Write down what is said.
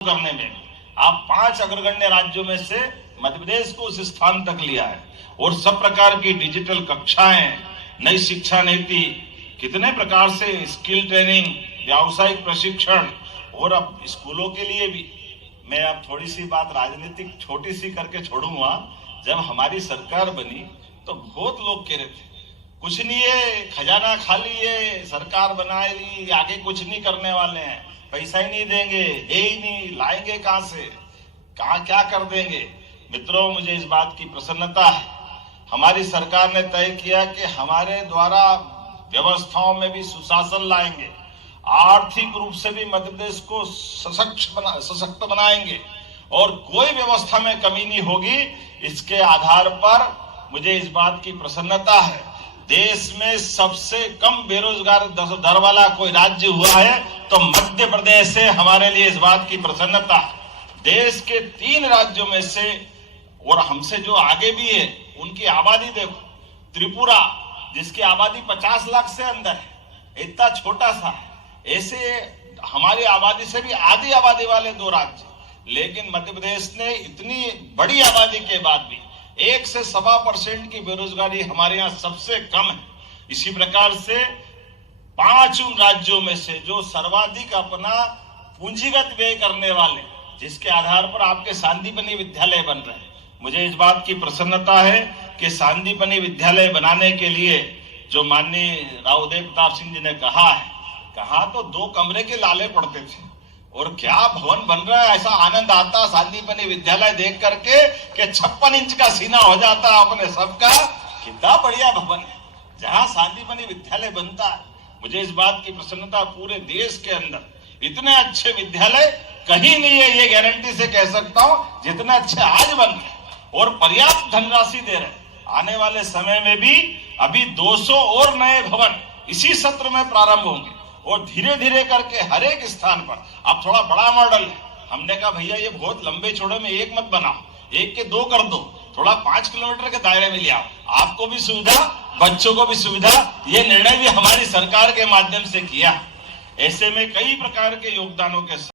करने में आप 5 अग्रगण्य राज्यों में से मध्य प्रदेश को उस स्थान तक लिया है। और सब प्रकार की डिजिटल कक्षाएं, नई शिक्षा नीति, कितने प्रकार से स्किल ट्रेनिंग, व्यावसायिक प्रशिक्षण, और अब स्कूलों के लिए भी। मैं अब थोड़ी सी बात राजनीतिक छोटी सी करके छोड़ूंगा। जब हमारी सरकार बनी तो बहुत लोग कह रहे थे कुछ नहीं है, खजाना खाली है, सरकार बना ली, आगे कुछ नहीं करने वाले हैं, पैसा ही नहीं देंगे, है ही नहीं, लाएंगे कहां से, कहां क्या कर देंगे। मित्रों, मुझे इस बात की प्रसन्नता है, हमारी सरकार ने तय किया कि हमारे द्वारा व्यवस्थाओं में भी सुशासन लाएंगे, आर्थिक रूप से भी मध्य प्रदेश को सशक्त बनाएंगे और कोई व्यवस्था में कमी नहीं होगी। इसके आधार पर मुझे इस बात की प्रसन्नता है, देश में सबसे कम बेरोजगार दर वाला कोई राज्य हुआ है तो मध्य प्रदेश है। हमारे लिए इस बात की प्रसन्नता है। देश के 3 राज्यों में से और हमसे जो आगे भी है उनकी आबादी देखो, त्रिपुरा जिसकी आबादी 50 लाख से अंदर है, इतना छोटा सा है, ऐसे हमारी आबादी से भी आधी आबादी वाले 2 राज्य, लेकिन मध्य प्रदेश ने इतनी बड़ी आबादी के बाद भी 1 से 1.25% की बेरोजगारी हमारे यहाँ सबसे कम है। इसी प्रकार से 5 उन राज्यों में से जो सर्वाधिक अपना पूंजीगत व्यय करने वाले, जिसके आधार पर आपके सांदीपनि विद्यालय बन रहे हैं। मुझे इस बात की प्रसन्नता है कि सांदीपनि विद्यालय बनाने के लिए जो माननीय राव उदय प्रताप सिंह जी ने कहा है, कहा तो 2 कमरे के लाले पड़ते थे और क्या भवन बन रहा है, ऐसा आनंद आता सांदीपनि विद्यालय देख करके कि 56 इंच का सीना हो जाता अपने सबका। कितना बढ़िया भवन है जहां सांदीपनि विद्यालय बनता है। मुझे इस बात की प्रसन्नता, पूरे देश के अंदर इतने अच्छे विद्यालय कहीं नहीं है, ये गारंटी से कह सकता हूं, जितने अच्छे आज बन रहे और पर्याप्त धनराशि दे रहे। आने वाले समय में भी अभी 200 और नए भवन इसी सत्र में प्रारंभ होंगे और धीरे धीरे करके हर एक स्थान पर। अब थोड़ा बड़ा मॉडल है, हमने कहा भैया ये बहुत लंबे चौड़े में एक मत बनाओ, 1 के 2 कर दो, थोड़ा 5 किलोमीटर के दायरे में ले आओ, आपको भी सुविधा, बच्चों को भी सुविधा। ये निर्णय भी हमारी सरकार के माध्यम से किया। ऐसे में कई प्रकार के योगदानों के